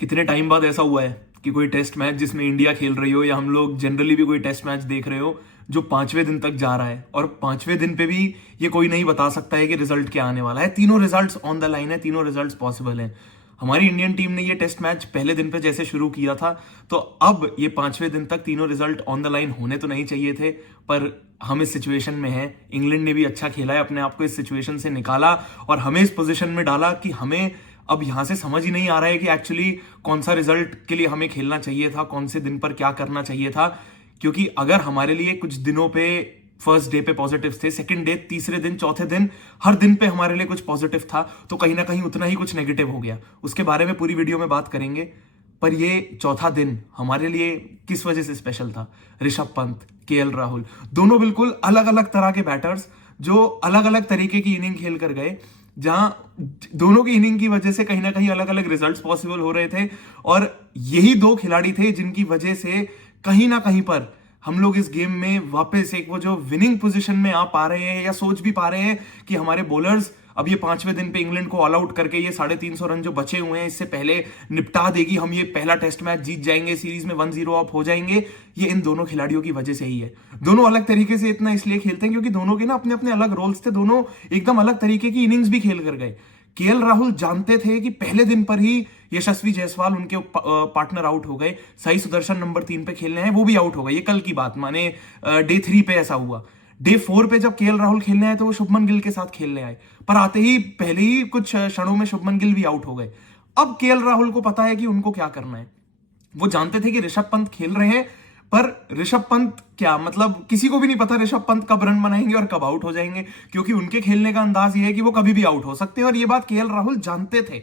कितने टाइम बाद ऐसा हुआ है कि कोई टेस्ट मैच जिसमें इंडिया खेल रही हो या हम लोग जनरली भी कोई टेस्ट मैच देख रहे हो जो 5वें दिन तक जा रहा है, और 5वें दिन पे भी ये कोई नहीं बता सकता है कि रिजल्ट क्या आने वाला है। तीनों रिजल्ट्स ऑन द लाइन है, तीनों रिजल्ट्स पॉसिबल हैं। हमारी इंडियन टीम ने ये टेस्ट मैच पहले दिन पे जैसे शुरू किया था, तो अब ये 5वें दिन तक तीनों रिजल्ट ऑन द लाइन होने तो नहीं चाहिए थे, पर हम इस सिचुएशन में हैं। इंग्लैंड ने भी अच्छा खेला है, अपने आप को इस सिचुएशन से निकाला और हमें इस पोजीशन में डाला कि हमें अब यहां से समझ ही नहीं आ रहा है कि एक्चुअली कौन सा रिजल्ट के लिए हमें खेलना चाहिए था, कौन से दिन पर क्या करना चाहिए था। क्योंकि अगर हमारे लिए कुछ दिनों पे फर्स्ट डे पे पॉजिटिव थे, सेकंड डे, तीसरे दिन, चौथे दिन, हर दिन पे हमारे लिए कुछ पॉजिटिव था, तो कहीं ना कहीं उतना ही कुछ नेगेटिव हो गया। उसके बारे में पूरी वीडियो में बात करेंगे। पर ये चौथा दिन हमारे लिए किस वजह से स्पेशल था? ऋषभ पंत, केएल राहुल, दोनों बिल्कुल अलग अलग तरह के बैटर्स जो अलग अलग तरीके की इनिंग खेल कर गए, जहां दोनों की इनिंग की वजह से कहीं ना कहीं अलग अलग रिजल्ट्स पॉसिबल हो रहे थे। और यही दो खिलाड़ी थे जिनकी वजह से कहीं ना कहीं पर हम लोग इस गेम में वापस एक वो जो विनिंग पोजीशन में आ पा रहे हैं या सोच भी पा रहे हैं कि हमारे बॉलर्स अब ये 5वें दिन पे इंग्लैंड को ऑल आउट करके ये 350 रन जो बचे हुए हैं इससे पहले निपटा देगी, हम ये पहला टेस्ट मैच जीत जाएंगे, सीरीज में 1-0 अप हो जाएंगे। ये इन दोनों खिलाड़ियों की वजह से ही है। दोनों अलग तरीके से इतना इसलिए खेलते हैं क्योंकि दोनों के ना अपने अपने अलग रोल्स थे, दोनों एकदम अलग तरीके की इनिंग्स भी खेल कर गए। केएल राहुल जानते थे कि पहले दिन पर ही यशस्वी जायसवाल उनके पार्टनर आउट हो गए, साई सुदर्शन नंबर 3 पे खेलने हैं, वो भी आउट हो गए। ये कल की बात माने डे 3 पे ऐसा हुआ। डे 4 पे जब केएल राहुल खेलने आए तो वो शुभमन गिल के साथ खेलने आए, पर आते ही पहले ही कुछ क्षणों में शुभमन गिल भी आउट हो गए। अब केएल राहुल को पता है कि उनको क्या करना है। वो जानते थे कि ऋषभ पंत खेल रहे हैं, पर ऋषभ पंत क्या, मतलब किसी को भी नहीं पता ऋषभ पंत कब रन बनाएंगे और कब आउट हो जाएंगे, क्योंकि उनके खेलने का अंदाज ये है कि वो कभी भी आउट हो सकते हैं। और ये बात केएल राहुल जानते थे,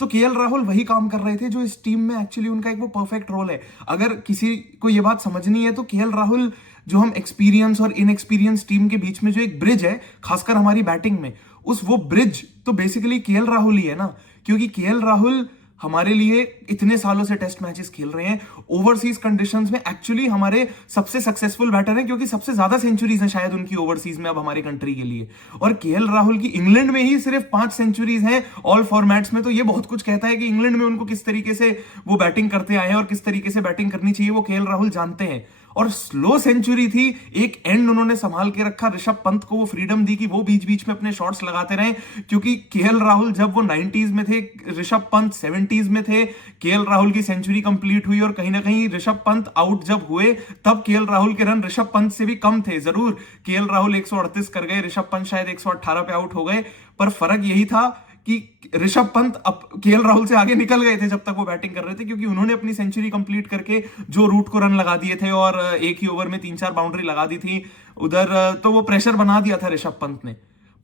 तो केएल राहुल वही काम कर रहे थे जो इस टीम में एक्चुअली उनका एक वो परफेक्ट रोल है। अगर किसी को ये बात समझनी है तो केएल राहुल जो हम एक्सपीरियंस और इनएक्सपीरियंस टीम के बीच में जो एक ब्रिज है, खासकर हमारी बैटिंग में, वो ब्रिज तो बेसिकली केएल राहुल ही है ना। क्योंकि केएल राहुल हमारे लिए इतने सालों से टेस्ट मैचेस खेल रहे हैं, ओवरसीज कंडीशंस में एक्चुअली हमारे सबसे सक्सेसफुल बैटर हैं, क्योंकि सबसे ज्यादा सेंचुरीज हैं शायद उनकी ओवरसीज में अब हमारे कंट्री के लिए। और केएल राहुल की इंग्लैंड में ही सिर्फ 5 सेंचुरीज हैं ऑल फॉर्मेट्स में, तो ये बहुत कुछ कहता है कि इंग्लैंड में उनको किस तरीके से वो बैटिंग करते आए हैं और किस तरीके से बैटिंग करनी चाहिए वो केएल राहुल जानते हैं। और स्लो सेंचुरी थी, एक एंड उन्होंने संभाल के रखा, ऋषभ पंत को वो फ्रीडम दी कि वो बीच बीच में अपने शॉट्स लगाते रहे। क्योंकि केएल राहुल जब वो 90s में थे, ऋषभ पंत 70s में थे, केएल राहुल की सेंचुरी कंप्लीट हुई और कहीं ना कहीं ऋषभ पंत आउट जब हुए तब केएल राहुल के रन ऋषभ पंत से भी कम थे। जरूर केएल राहुल 138 कर गए, ऋषभ पंत शायद 118 पे आउट हो गए, पर फर्क यही था कि ऋषभ पंत अब केएल राहुल से आगे निकल गए थे जब तक वो बैटिंग कर रहे थे, क्योंकि उन्होंने अपनी सेंचुरी कंप्लीट करके जो रूट को रन लगा दिए थे और एक ही ओवर में 3-4 बाउंड्री लगा दी थी उधर, तो वो प्रेशर बना दिया था ऋषभ पंत ने।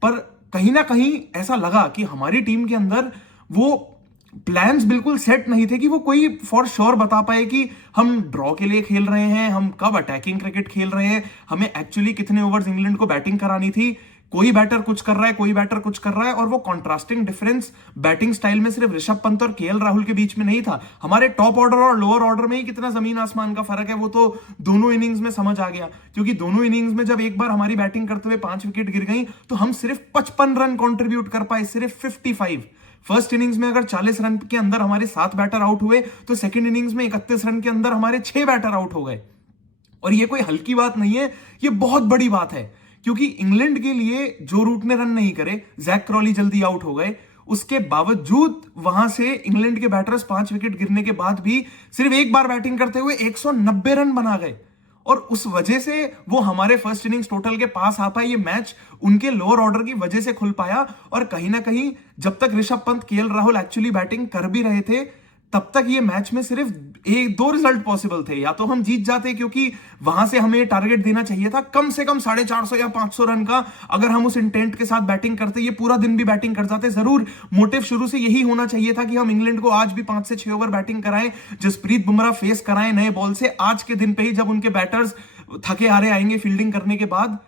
पर कहीं ना कहीं ऐसा लगा कि हमारी टीम के अंदर वो प्लान्स बिल्कुल सेट नहीं थे कि वो कोई फॉर श्योर बता पाए कि हम ड्रॉ के लिए खेल रहे हैं, हम कब अटैकिंग क्रिकेट खेल रहे हैं, हमें एक्चुअली कितने ओवर्स इंग्लैंड को बैटिंग करानी थी। कोई बैटर कुछ कर रहा है, कोई बैटर कुछ कर रहा है, और वो कॉन्ट्रास्टिंग डिफरेंस बैटिंग स्टाइल में सिर्फ ऋषभ पंत और केएल राहुल के बीच में नहीं था, हमारे टॉप ऑर्डर और लोअर ऑर्डर में ही कितना जमीन आसमान का फर्क है वो तो दोनों इनिंग्स में समझ आ गया। क्योंकि दोनों इनिंग्स में जब एक बार हमारी बैटिंग करते हुए 5 विकेट गिर गई तो हम सिर्फ 55 रन कॉन्ट्रीब्यूट कर पाए, सिर्फ 55। फर्स्ट इनिंग्स में अगर 40 रन के अंदर हमारे 7 बैटर आउट हुए तो सेकंड इनिंग्स में 31 रन के अंदर हमारे 6 बैटर आउट हो गए। और ये कोई हल्की बात नहीं है, ये बहुत बड़ी बात है। क्योंकि इंग्लैंड के लिए जो रूट ने रन नहीं करे, जैक क्रॉली जल्दी आउट हो गए, उसके बावजूद वहां से इंग्लैंड के बैटर्स 5 विकेट गिरने के बाद भी सिर्फ एक बार बैटिंग करते हुए 190 रन बना गए। और उस वजह से वो हमारे फर्स्ट इनिंग्स टोटल के पास आ पाए। ये मैच उनके लोअर ऑर्डर की वजह से खुल पाया। और कहीं ना कहीं जब तक Rishabh Pant, KL Rahul actually batting कर भी रहे थे, तब तक ये मैच में सिर्फ 1-2 रिजल्ट पॉसिबल थे। या तो हम जीत जाते, क्योंकि वहां से हमें टारगेट देना चाहिए था कम से कम 450 या 500 रन का। अगर हम उस इंटेंट के साथ बैटिंग करते, ये पूरा दिन भी बैटिंग कर जाते, जरूर मोटिव शुरू से यही होना चाहिए था कि हम इंग्लैंड को आज भी 5 से 6 ओवर बैटिंग कराएं, जसप्रीत बुमराह फेस कराएं नए बॉल से आज के दिन पे ही, जब उनके बैटर्स थके हारे आएंगे फील्डिंग करने के बाद।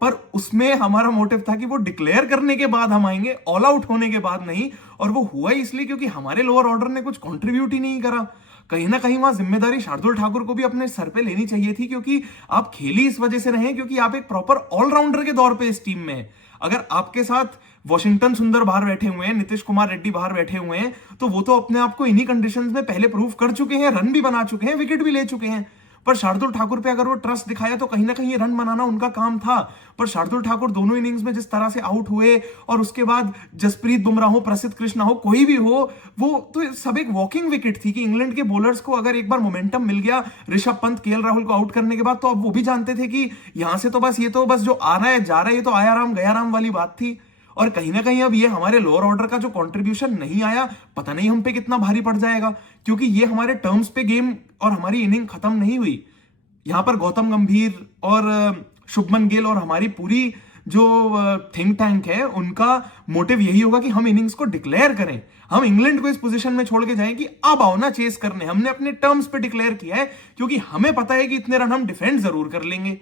पर उसमें हमारा मोटिव था कि वो डिक्लेयर करने के बाद हम आएंगे, ऑल आउट होने के बाद नहीं। और वो हुआ ही इसलिए क्योंकि हमारे लोअर ऑर्डर ने कुछ कंट्रीब्यूट ही नहीं करा। कहीं ना कहीं वहां जिम्मेदारी शार्दुल ठाकुर को भी अपने सर पे लेनी चाहिए थी, क्योंकि आप खेली इस वजह से रहे क्योंकि आप एक प्रॉपर ऑलराउंडर के दौर पे इस टीम में हैं। अगर आपके साथ वॉशिंगटन सुंदर बाहर बैठे हुए हैं, नीतीश कुमार रेड्डी बाहर बैठे हुए हैं, तो वो तो अपने आप को इन्हीं कंडीशंस में पहले प्रूव कर चुके हैं, रन भी बना चुके हैं, विकेट भी ले चुके हैं। पर शार्दुल ठाकुर पे अगर वो ट्रस्ट दिखाया तो कहीं ना कहीं रन बनाना उनका काम था। पर शार्दुल ठाकुर दोनों इनिंग्स में जिस तरह से आउट हुए, और उसके बाद जसप्रीत बुमराह हो, प्रसिद्ध कृष्णा हो, कोई भी हो, वो तो सब एक वॉकिंग विकेट थी कि इंग्लैंड के बॉलर्स को अगर एक बार मोमेंटम मिल गया ऋषभ पंत केएल राहुल को आउट करने के बाद, तो अब वो भी जानते थे कि यहां से तो बस ये तो बस जो आ रहा है जा रहा है, ये तो आया राम गया राम वाली बात थी। और कहीं ना कहीं अब ये हमारे लोअर ऑर्डर का जो कंट्रीब्यूशन नहीं आया, पता नहीं हम पे कितना भारी पड़ जाएगा, क्योंकि ये हमारे टर्म्स पे गेम और हमारी इनिंग खत्म नहीं हुई। यहां पर गौतम गंभीर और शुभमन गिल और हमारी पूरी जो थिंक टैंक है, उनका मोटिव यही होगा कि हम इनिंग्स को डिक्लेयर करें, हम इंग्लैंड को इस पोजीशन में छोड़ के जाएं कि अब आओ ना चेस करने। हमने अपने टर्म्स पे डिक्लेयर किया है, क्योंकि हमें पता है कि इतने रन हम डिफेंड जरूर कर लेंगे।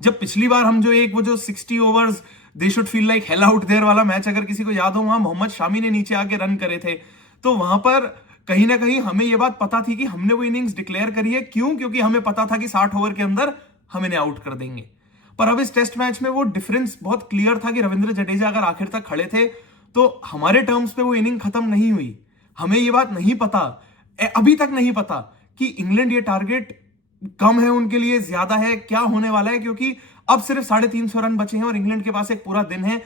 जब पिछली बार हम वो जो 60 overs they should feel like hell out there वाला मैच अगर किसी को याद हो, वहां मोहम्मद शामी ने नीचे आके रन करे थे, तो वहां पर कहीं ना कहीं हमें यह बात पता थी कि हमने वो इनिंग्स डिक्लेयर करी है। क्यों? क्योंकि हमें पता था कि 60 ओवर के अंदर हम इन्हें आउट कर देंगे। पर अब इस टेस्ट मैच में वो डिफरेंस बहुत क्लियर था कि रविंद्र जडेजा अगर आखिर तक खड़े थे तो हमारे टर्म्स पे वो इनिंग खत्म नहीं हुई। हमें ये बात नहीं पता, अभी तक नहीं पता कि इंग्लैंड ये टारगेट कम है उनके लिए, ज्यादा है, क्या होने वाला है, क्योंकि अब सिर्फ 350 रन बचे हैं और इंग्लैंड के पास एक पूरा दिन है।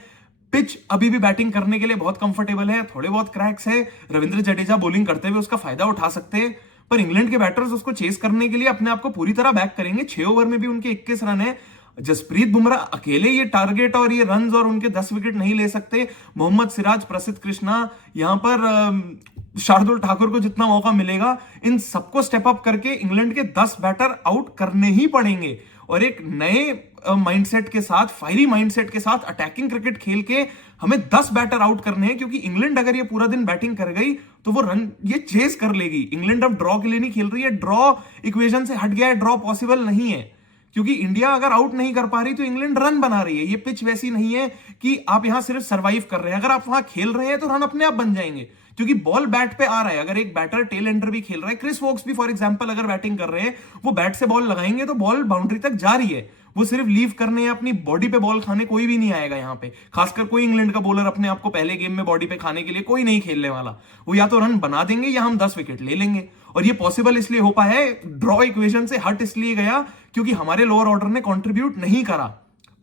पिच अभी भी बैटिंग करने के लिए बहुत कंफर्टेबल है, थोड़े बहुत क्रैक्स है, रविंद्र जडेजा बॉलिंग करते हुए उसका फायदा उठा सकते हैं, पर इंग्लैंड के बैटर्स उसको चेस करने के लिए अपने आप को पूरी तरह बैक करेंगे। 6 ओवर में भी उनके 21 रन है। जसप्रीत बुमराह अकेले ये टारगेट और ये रन्स और उनके 10 विकेट नहीं ले सकते। मोहम्मद सिराज, प्रसिद्ध कृष्णा, यहां पर शार्दुल ठाकुर को जितना मौका मिलेगा, इन सबको स्टेप अप करके इंग्लैंड के 10 बैटर आउट करने ही पड़ेंगे। और एक नए माइंडसेट के साथ, फायरी माइंडसेट के साथ अटैकिंग क्रिकेट खेल के हमें 10 बैटर आउट करने हैं, क्योंकि इंग्लैंड अगर ये पूरा दिन बैटिंग कर गई तो वो रन ये चेस कर लेगी। इंग्लैंड अब ड्रॉ के लिए नहीं खेल रही है, ड्रॉ इक्वेशन से हट गया है, ड्रॉ पॉसिबल नहीं है, क्योंकि इंडिया अगर आउट नहीं कर पा रही तो इंग्लैंड रन बना रही है। ये पिच वैसी नहीं है कि आप यहां सिर्फ सर्वाइव कर रहे हैं, अगर आप वहां खेल रहे हैं तो रन अपने आप बन जाएंगे, क्योंकि बॉल बैट पे आ रहा है। अगर एक बैटर टेल एंडर भी खेल रहा है, क्रिस वोक्स भी फॉर एग्जांपल अगर बैटिंग कर रहे हैं, वो बैट से बॉल लगाएंगे तो बॉल बाउंड्री तक जा रही है, वो सिर्फ लीव करने या अपनी बॉडी पे बॉल खाने कोई भी नहीं आएगा यहां पे। खासकर कोई इंग्लैंड का बॉलर अपने आप को पहले गेम में बॉडी पे खाने के लिए कोई नहीं खेलने वाला, वो या तो रन बना देंगे या हम 10 विकेट ले लेंगे। और ये पॉसिबल इसलिए हो पाया है, ड्रॉ इक्वेशन से हट इसलिए गया क्योंकि हमारे लोअर ऑर्डर ने कंट्रीब्यूट नहीं करा।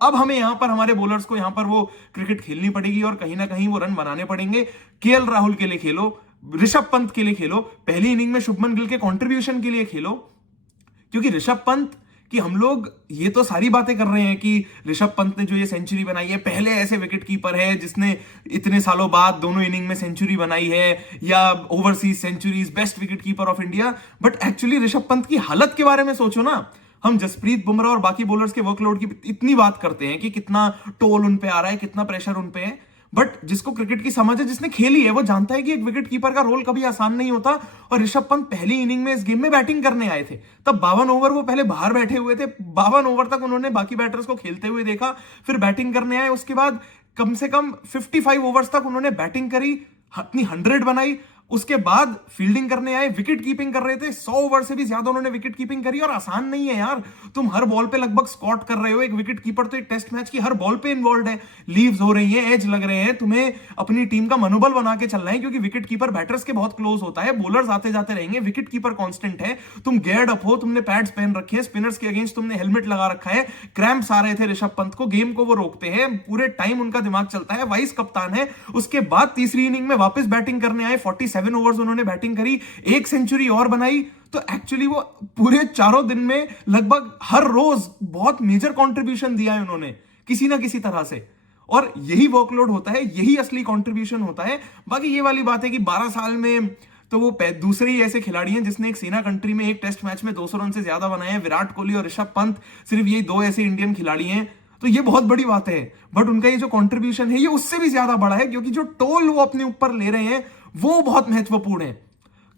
अब हमें यहां पर हमारे बॉलर्स को यहां पर वो क्रिकेट खेलनी पड़ेगी और कहीं ना कहीं वो रन बनाने पड़ेंगे। केएल राहुल के लिए खेलो, ऋषभ पंत के लिए खेलो, पहली इनिंग में शुभमन गिल के कंट्रीब्यूशन के लिए खेलो, क्योंकि ऋषभ पंत कि हम लोग ये तो सारी बातें कर रहे हैं कि ऋषभ पंत ने जो ये सेंचुरी बनाई है, पहले ऐसे विकेट कीपर है जिसने इतने सालों बाद दोनों इनिंग में सेंचुरी बनाई है, या overseas centuries, best wicket keeper of India. But actually Rishabh Pant की हालत के बारे में सोचो ना। हम जसप्रीत बुमराह और बाकी बॉलर्स के वर्कलोड की इतनी बात करते हैं कि कितना टोल उन पे आ रहा है, कितना प्रेशर उन पे है, बट जिसको क्रिकेट की समझ है, जिसने खेली है, वो जानता है कि एक विकेट कीपर का रोल कभी आसान नहीं होता। और ऋषभ पंत पहली इनिंग में इस गेम में बैटिंग करने आए थे, तब 52 ओवर वो पहले बाहर बैठे हुए थे, 52 ओवर तक उन्होंने बाकी बैटर्स को खेलते हुए देखा, फिर बैटिंग करने आए। उसके बाद कम से कम 55 ओवर्स तक उन्होंने बैटिंग करी, अपनी 100 बनाई, उसके बाद फील्डिंग करने आए, विकेट कीपिंग कर रहे थे, 100 ओवर से भी ज्यादा उन्होंने विकेट कीपिंग करी। और आसान नहीं है यार, तुम हर बॉल पे लगभग स्कॉट कर रहे हो, एक विकेट कीपर तो एक टेस्ट मैच की हर बॉल पे इन्वॉल्व है, लीव्स हो रही है, एज लग रहे हैं, तुम्हें अपनी टीम का मनोबल बना के चलना है, क्योंकि विकेट कीपर बैटर्स के बहुत क्लोज होता है, बॉलर्स आते जाते रहेंगे, विकेट कीपर कांस्टेंट है, तुम गेयर्ड अप हो, तुमने पैड्स पहन रखे हैं, स्पिनर्स के अगेंस्ट तुमने हेलमेट लगा रखा है, क्रैम्प्स आ रहे थे ऋषभ पंत को, गेम को वो रोकते हैं, पूरे टाइम उनका दिमाग चलता है, वाइस कप्तान है। उसके बाद तीसरी इनिंग में वापस बैटिंग करने आए, 47 ओवर्स उन्होंने बैटिंग करी, एक सेंचुरी और बनाई। तो एक्चुअली वो पूरे चारों दिन में लगभग हर रोज बहुत मेजर कंट्रीब्यूशन दिया है उन्होंने किसी ना किसी तरह से, और यही वर्कलोड होता है, यही असली कंट्रीब्यूशन होता है। बाकी ये वाली बात है कि 12 साल में तो वो दूसरे ही ऐसे खिलाड़ी हैं जिसने एक सेना कंट्री में एक टेस्ट मैच में 200 रन से ज्यादा बनाए हैं, विराट कोहली और ऋषभ पंत, सिर्फ यही 2 ऐसे इंडियन खिलाड़ी हैं। तो ये बहुत बड़ी बात है, बट उनका ये जो कंट्रीब्यूशन है ये उससे भी ज्यादा बड़ा है, क्योंकि जो टोल वो अपने ऊपर ले रहे हैं वो बहुत महत्वपूर्ण है।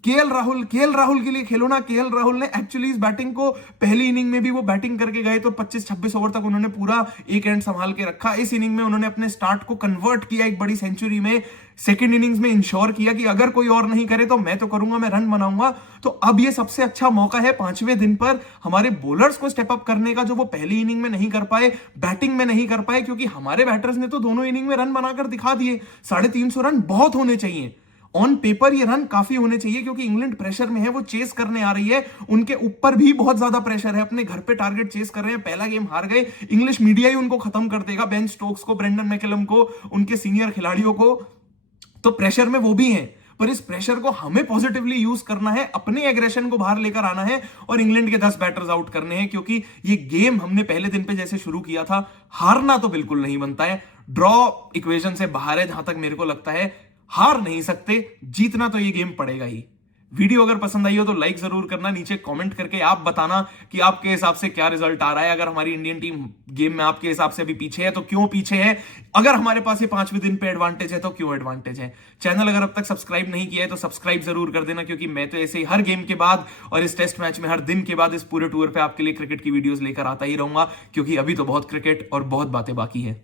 केएल राहुल के लिए खेलो ना। केएल राहुल ने एक्चुअली इस बैटिंग को पहली इनिंग में भी वो बैटिंग करके गए तो 25-26 ओवर तक उन्होंने पूरा एक एंड संभाल के रखा। इस इनिंग में उन्होंने अपने स्टार्ट को कन्वर्ट किया एक बड़ी सेंचुरी में। सेकंड इनिंग्स में इंश्योर किया कि अगर कोई और नहीं करे तो मैं तो करूंगा, मैं रन बनाऊंगा। तो अब ये सबसे अच्छा मौका है 5वें दिन पर हमारे बॉलर्स को स्टेप अप करने का, जो वो पहली इनिंग में नहीं कर पाए, बैटिंग में नहीं कर पाए, क्योंकि हमारे बैटर्स ने तो दोनों इनिंग में रन बनाकर दिखा दिए। 350 रन बहुत होने चाहिए, ऑन पेपर ये रन काफी होने चाहिए, क्योंकि इंग्लैंड प्रेशर में है, वो चेस करने आ रही है, उनके ऊपर भी बहुत ज्यादा प्रेशर है, अपने घर पे टारगेट चेस कर रहे हैं। पहला गेम हार गए, इंग्लिश मीडिया ही उनको खत्म कर देगा, बेन स्टोक्स को, ब्रेंडन मैकलम को, उनके सीनियर खिलाड़ियों को। तो प्रेशर में वो भी हैं, पर इस प्रेशर को हमें पॉजिटिवली यूज करना है, अपने एग्रेशन को बाहर लेकर आना है और इंग्लैंड के 10 बैटर्स आउट करने हैं, क्योंकि ये गेम हमने पहले दिन पे जैसे शुरू किया था, हारना तो बिल्कुल नहीं बनता है। ड्रॉ इक्वेशन से बाहर है, जहां तक मेरे को लगता है, हार नहीं सकते, जीतना तो ये गेम पड़ेगा ही। वीडियो अगर पसंद आई हो तो लाइक जरूर करना, नीचे कमेंट करके आप बताना कि आपके हिसाब से क्या रिजल्ट आ रहा है। अगर हमारी इंडियन टीम गेम में आपके हिसाब से अभी पीछे है तो क्यों पीछे है, अगर हमारे पास ये 5वें दिन पे एडवांटेज है तो क्यों एडवांटेज है। चैनल अगर अब तक सब्सक्राइब नहीं किया है तो सब्सक्राइब जरूर कर देना, क्योंकि मैं तो ऐसे ही हर गेम के बाद और इस टेस्ट मैच में हर दिन के बाद इस पूरे टूर पे आपके लिए क्रिकेट की वीडियोस लेकर आता ही रहूंगा, क्योंकि अभी तो बहुत क्रिकेट और बहुत बातें बाकी है।